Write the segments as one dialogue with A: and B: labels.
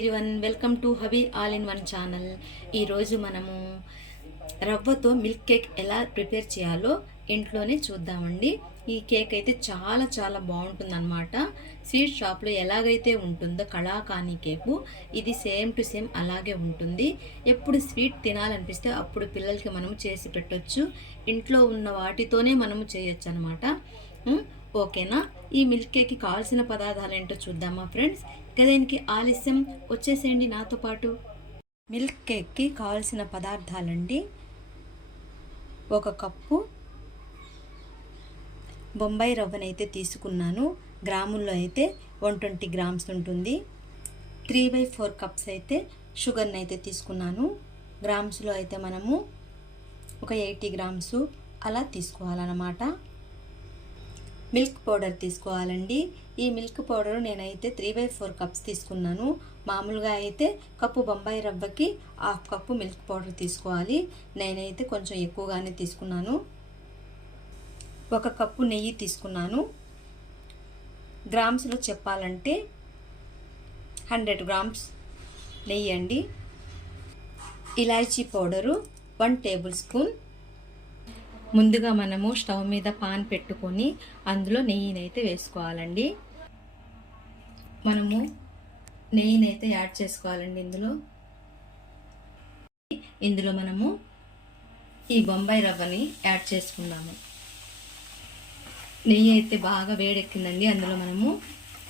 A: Everyone welcome to hobby all in one channel ఈరోజు మనము రవ్వతో మిల్క్ కేక్ ఎలా ప్రిపేర్ చేయాలో ఇంట్లోనే చూద్దామండి. ఈ కేక్ అయితే చాలా చాలా బాగుంటుందన్నమాట. స్వీట్ షాప్లో ఎలాగైతే ఉంటుందో కళాకాని కేకు ఇది సేమ్ టు సేమ్ అలాగే ఉంటుంది. ఎప్పుడు స్వీట్ తినాలనిపిస్తే అప్పుడు పిల్లలకి మనము చేసి పెట్టొచ్చు. ఇంట్లో ఉన్న వాటితోనే మనము చేయొచ్చు అనమాట ఓకేనా? ఈ మిల్క్ కేక్కి కావాల్సిన పదార్థాలు ఏంటో చూద్దామా ఫ్రెండ్స్. ఇక దీనికి ఆలస్యం. వచ్చేసేయండి నాతో పాటు. మిల్క్ కేక్కి కావాల్సిన పదార్థాలండి. ఒక కప్పు బొంబాయి రవ్వనైతే తీసుకున్నాను. గ్రాముల్లో అయితే వన్ ట్వంటీ గ్రామ్స్ ఉంటుంది. త్రీ బై ఫోర్ కప్స్ అయితే షుగర్ని అయితే తీసుకున్నాను. గ్రామ్స్లో అయితే మనము ఒక ఎయిటీ గ్రామ్స్ అలా తీసుకోవాలన్నమాట. మిల్క్ పౌడర్ తీసుకోవాలండి. ఈ మిల్క్ పౌడర్ నేనైతే త్రీ బై ఫోర్ కప్స్ తీసుకున్నాను. మామూలుగా అయితే కప్పు బొంబాయి రవ్వకి హాఫ్ కప్పు మిల్క్ పౌడర్ తీసుకోవాలి. నేనైతే కొంచెం ఎక్కువగానే తీసుకున్నాను. ఒక కప్పు నెయ్యి తీసుకున్నాను. గ్రామ్స్లో చెప్పాలంటే హండ్రెడ్ గ్రామ్స్ నెయ్యి అండి. ఇలాచీ పౌడరు వన్ టేబుల్ స్పూన్ ముందుగా మనము స్టవ్ మీద పాన్ పెట్టుకొని అందులో నెయ్యినైతే వేసుకోవాలండి. మనము నెయ్యినైతే యాడ్ చేసుకోవాలండి ఇందులో. ఇందులో మనము ఈ బొంబాయి రవ్వని యాడ్ చేసుకుందాము. నెయ్యి అయితే బాగా వేడెక్కిందండి. అందులో మనము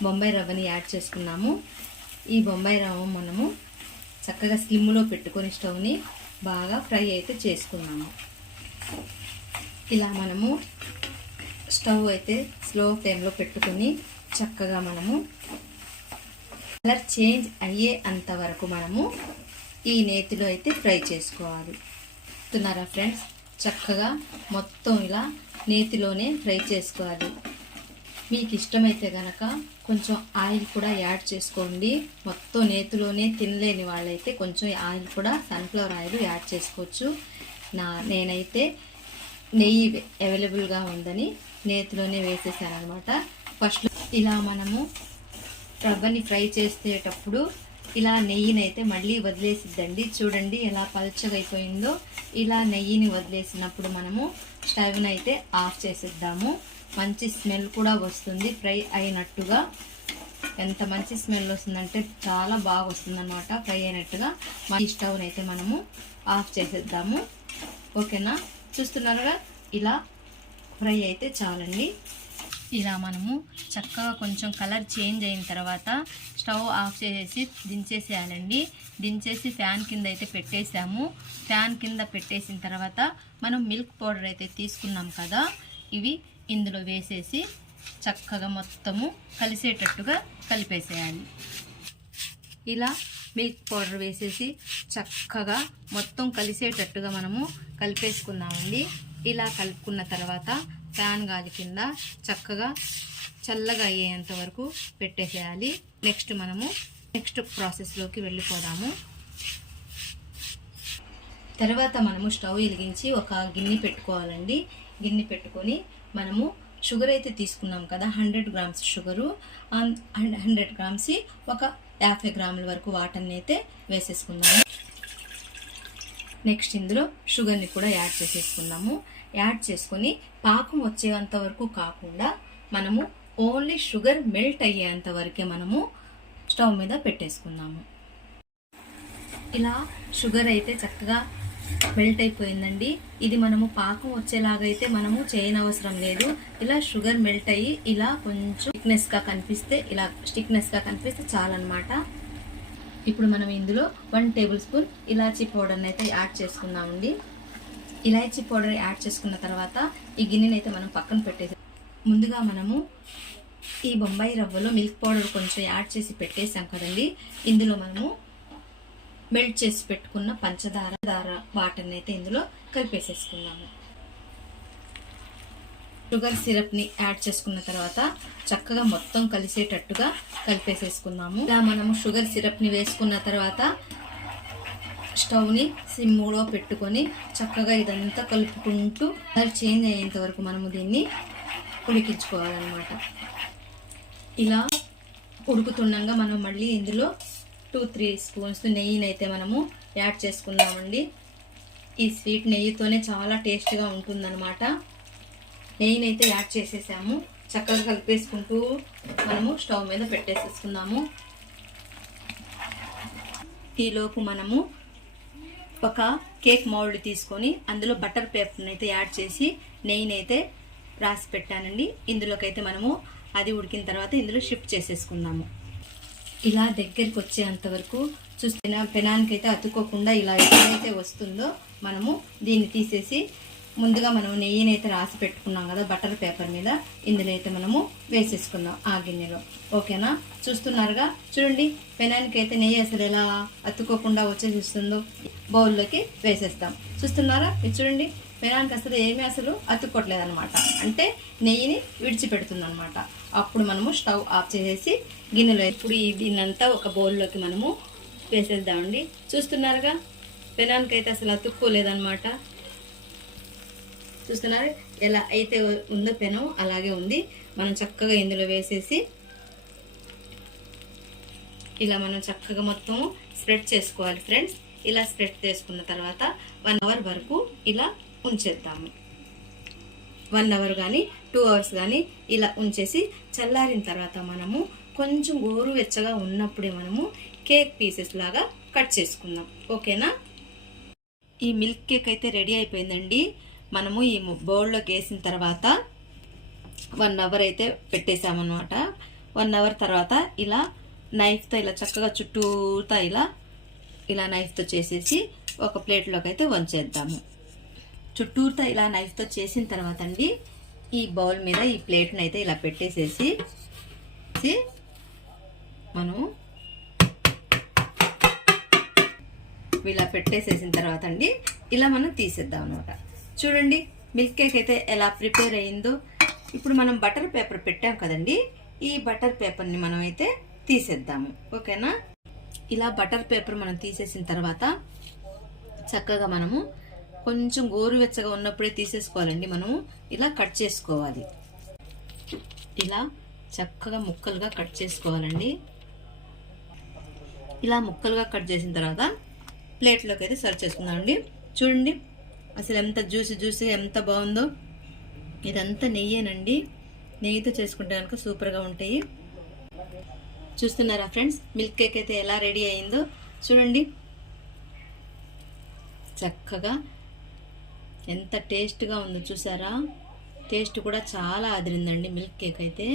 A: బొంబాయి రవ్వని యాడ్ చేసుకున్నాము. ఈ బొంబాయి రవ్వ మనము చక్కగా స్లిమ్లో పెట్టుకొని స్టవ్ని బాగా ఫ్రై అయితే చేసుకున్నాము. ఇలా మనము స్టవ్ అయితే స్లో ఫ్లేమ్లో పెట్టుకొని చక్కగా మనము కలర్ చేంజ్ అయ్యే అంతవరకు మనము ఈ నేతిలో అయితే ఫ్రై చేసుకోవాలి. చూస్తున్నారా ఫ్రెండ్స్? చక్కగా మొత్తం ఇలా నేతిలోనే ఫ్రై చేసుకోవాలి. మీకు ఇష్టమైతే కనుక కొంచెం ఆయిల్ కూడా యాడ్ చేసుకోండి. మొత్తం నేతిలోనే తినలేని వాళ్ళైతే కొంచెం ఆయిల్ కూడా సన్ఫ్లవర్ ఆయిల్ యాడ్ చేసుకోవచ్చు. నా నేనైతే నెయ్యి అవైలబుల్గా ఉందని నేతిలోనే వేసేసాను అనమాట ఫస్ట్ ఇలా మనము రవ్వని ఫ్రై చేసేటప్పుడు ఇలా నెయ్యిని అయితే మళ్ళీ వదిలేసిద్దండి. చూడండి ఎలా పలుచగా అయిపోయిందో ఇలా నెయ్యిని వదిలేసినప్పుడు మనము స్టవ్ని అయితే ఆఫ్ చేసేద్దాము. మంచి స్మెల్ కూడా వస్తుంది. ఫ్రై అయినట్టుగా ఎంత మంచి స్మెల్ వస్తుందంటే చాలా బాగా వస్తుందన్నమాట ఫ్రై అయినట్టుగా. మన స్టవ్ని అయితే మనము ఆఫ్ చేసేద్దాము. ఓకేనా? చూస్తున్నారుగా ఇలా ఫ్రై అయితే చాలండి. ఇలా మనము చక్కగా కొంచెం కలర్ చేంజ్ అయిన తర్వాత స్టవ్ ఆఫ్ చేసేసి దించేసేయాలండి. దించేసి ఫ్యాన్ కింద అయితే పెట్టేసాము ఫ్యాన్ కింద పెట్టేసిన తర్వాత మనం మిల్క్ పౌడర్ అయితే తీసుకున్నాం కదా ఇవి ఇందులో వేసేసి చక్కగా మొత్తము కలిసేటట్టుగా కలిపేసేయాలి. ఇలా మిల్క్ పౌడర్ వేసేసి చక్కగా మొత్తం కలిసేటట్టుగా మనము కలిపేసుకున్నామండి ఇలా కలుపుకున్న తర్వాత ఫ్యాన్ గాలి కింద చక్కగా చల్లగా అయ్యేంత వరకు పెట్టేసేయాలి. నెక్స్ట్ మనము నెక్స్ట్ ప్రాసెస్లోకి వెళ్ళిపోదాము. తర్వాత మనము స్టవ్ వెలిగించి ఒక గిన్నె పెట్టుకోవాలండి. గిన్నె పెట్టుకొని మనము షుగర్ అయితే తీసుకున్నాం కదా hundred grams sugar. Hundred grams ఒక యాభై గ్రాముల వరకు వాటర్ని అయితే వేసేసుకుందాము. నెక్స్ట్ ఇందులో షుగర్ని కూడా యాడ్ చేసేసుకుందాము. యాడ్ చేసుకొని పాకం వచ్చేంత వరకు కాకుండా మనము ఓన్లీ షుగర్ మెల్ట్ అయ్యేంత వరకే మనము స్టవ్ మీద పెట్టేసుకుందాము. ఇలా షుగర్ అయితే చక్కగా మెల్ట్ అయిపోయిందండి. ఇది మనము పాకం వచ్చేలాగైతే మనము చేయనవసరం లేదు. ఇలా షుగర్ మెల్ట్ అయ్యి ఇలా కొంచెం స్టిక్నెస్గా కనిపిస్తే ఇలా స్టిక్నెస్గా కనిపిస్తే చాలన్నమాట. ఇప్పుడు మనం ఇందులో వన్ టేబుల్ స్పూన్ ఇలాచీ పౌడర్ని అయితే యాడ్ చేసుకుందామండి. ఇలాచీ పౌడర్ యాడ్ చేసుకున్న తర్వాత ఈ గిన్నెని అయితే మనం పక్కన పెట్టేసి ముందుగా మనము ఈ బొంబాయి రవ్వలో మిల్క్ పౌడర్ కొంచెం యాడ్ చేసి పెట్టేసాం కదండి. ఇందులో మనము మెల్ట్ చేసి పెట్టుకున్న పంచదార దార వాటర్ని అయితే ఇందులో కలిపేసేసుకున్నాము షుగర్ సిరప్ని యాడ్ చేసుకున్న తర్వాత చక్కగా మొత్తం కలిసేటట్టుగా కలిపేసేసుకున్నాము ఇలా మనము షుగర్ సిరప్ని వేసుకున్న తర్వాత స్టవ్ని సిమ్లో పెట్టుకొని చక్కగా ఇదంతా కలుపుకుంటూ అది చేంజ్ అయ్యేంత వరకు మనము దీన్ని ఉడికించుకోవాలన్నమాట. ఇలా ఉడుకుతుండగా మనం మళ్ళీ ఇందులో టూ త్రీ స్పూన్స్ నెయ్యిని అయితే మనము యాడ్ చేసుకుందామండి ఈ స్వీట్ నెయ్యితోనే చాలా టేస్ట్గా ఉంటుందన్నమాట. నెయ్యిని అయితే యాడ్ చేసేసాము. చక్కగా కలిపేసుకుంటూ మనము స్టవ్ మీద పెట్టేసేసుకుందాము. ఈలోపు మనము ఒక కేక్ మౌల్డ్ తీసుకొని అందులో బటర్ పేపర్ని అయితే యాడ్ చేసి నెయ్యిని అయితే రాసి పెట్టానండి. ఇందులోకి అయితే మనము అది ఉడికిన తర్వాత ఇందులో షిఫ్ట్ చేసేసుకుందాము. ఇలా దగ్గరికి వచ్చేంత వరకు చూస్తున్న పెనానికి అయితే అతుక్కోకుండా ఇలా ఎప్పుడైతే వస్తుందో మనము దీన్ని తీసేసి ముందుగా మనం నెయ్యిని అయితే రాసి పెట్టుకున్నాం కదా బటర్ పేపర్ మీద ఇందులో అయితే మనము వేసేసుకుందాం ఆ గిన్నెలో. ఓకేనా? చూస్తున్నారుగా? చూడండి పెనానికి అయితే నెయ్యి అసలు ఎలా అతుక్కోకుండా వచ్చేసిస్తుందో బౌల్లోకి వేసేస్తాం. చూస్తున్నారా? ఇది చూడండి పెనానికి అసలు ఏమీ అసలు అతుక్కోవట్లేదు అనమాట అంటే నెయ్యిని విడిచిపెడుతుంది అనమాట అప్పుడు మనము స్టవ్ ఆఫ్ చేసేసి గిన్నెలో ఇప్పుడు ఈ దీన్నంతా ఒక బౌల్లోకి మనము వేసేద్దామండి. చూస్తున్నారుగా? పెనానికి అయితే అసలు అతుక్కోలేదనమాట చూస్తున్నారు? ఎలా అయితే ఉందో పెనం అలాగే ఉంది. మనం చక్కగా ఇందులో వేసేసి ఇలా మనం చక్కగా మొత్తం స్ప్రెడ్ చేసుకోవాలి ఫ్రెండ్స్. ఇలా స్ప్రెడ్ చేసుకున్న తర్వాత వన్ అవర్ వరకు ఇలా ఉంచేద్దాము. వన్ అవర్ కానీ టూ అవర్స్ కానీ ఇలా ఉంచేసి చల్లారిన తర్వాత మనము కొంచెం గోరువెచ్చగా ఉన్నప్పుడే మనము కేక్ పీసెస్ లాగా కట్ చేసుకుందాం. ఓకేనా ఈ మిల్క్ కేక్ అయితే రెడీ అయిపోయిందండి. మనము ఈ బౌల్లోకి వేసిన తర్వాత వన్ అవర్ అయితే పెట్టేసామన్నమాట వన్ అవర్ తర్వాత ఇలా నైఫ్తో ఇలా చక్కగా చుట్టూతా ఇలా ఇలా నైఫ్తో చేసేసి ఒక ప్లేట్లోకి అయితే వంచేద్దాము. చుట్టూరుతో ఇలా నైఫ్తో చేసిన తర్వాత అండి ఈ బౌల్ మీద ఈ ప్లేట్ని అయితే ఇలా పెట్టేసేసి మనము ఇలా పెట్టేసేసిన తర్వాత అండి ఇలా మనం తీసేద్దాం అనమాట చూడండి మిల్క్ కేక్ అయితే ఎలా ప్రిపేర్ అయిందో. ఇప్పుడు మనం బటర్ పేపర్ పెట్టాం కదండి ఈ బటర్ పేపర్ని మనం అయితే తీసేద్దాము. ఓకేనా? ఇలా బటర్ పేపర్ మనం తీసేసిన తర్వాత చక్కగా మనము కొంచెం గోరువెచ్చగా ఉన్నప్పుడే తీసేసుకోవాలండి మనము. ఇలా కట్ చేసుకోవాలి. ఇలా చక్కగా ముక్కలుగా కట్ చేసుకోవాలండి. ఇలా ముక్కలుగా కట్ చేసిన తర్వాత ప్లేట్లోకి అయితే సర్వ్ చేసుకుందామండి. చూడండి అసలు ఎంత జ్యూస్ జ్యూసీగా ఎంత బాగుందో. ఇదంతా నెయ్యేనండి. నెయ్యితో చేసుకుంటే కనుక సూపర్గా ఉంటాయి. చూస్తున్నారా ఫ్రెండ్స్ మిల్క్ కేక్ అయితే ఎలా రెడీ అయిందో. చూడండి. చక్కగా ఎంత టేస్ట్గా ఉందో చూసారా? టేస్ట్ కూడా చాలా అదిరిందండి మిల్క్ కేక్ అయితే.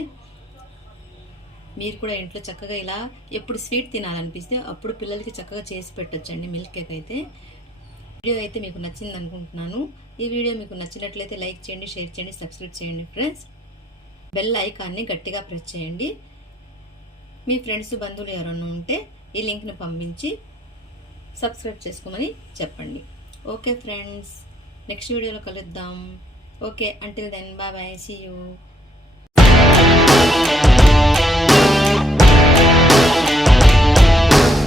A: మీరు కూడా ఇంట్లో చక్కగా ఇలా ఎప్పుడు స్వీట్ తినాలనిపిస్తే అప్పుడు పిల్లలకి చక్కగా చేసి పెట్టచ్చండి మిల్క్ కేక్ అయితే. వీడియో అయితే మీకు నచ్చింది అనుకుంటున్నాను. ఈ వీడియో మీకు నచ్చినట్లయితే లైక్ చేయండి షేర్ చేయండి సబ్స్క్రైబ్ చేయండి ఫ్రెండ్స్. బెల్ ఐకాన్ని గట్టిగా ప్రెస్ చేయండి. మీ ఫ్రెండ్స్ బంధువులు ఎవరన్నా ఉంటే ఈ లింక్ని పంపించి సబ్స్క్రైబ్ చేసుకోమని చెప్పండి. Okay friends. నెక్స్ట్ వీడియోలో కలుద్దాం. Okay until then bye bye see you